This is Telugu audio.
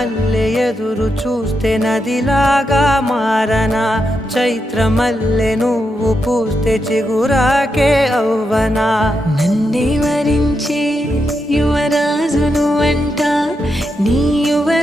మల్లె ఎదురు చూస్తే నదిలాగా మారనా, చైత్రమల్లె నువ్వు పూస్తే చిగురాకే అవ్వనా. నన్నే వరించే యువరాజును అంట నీ యువ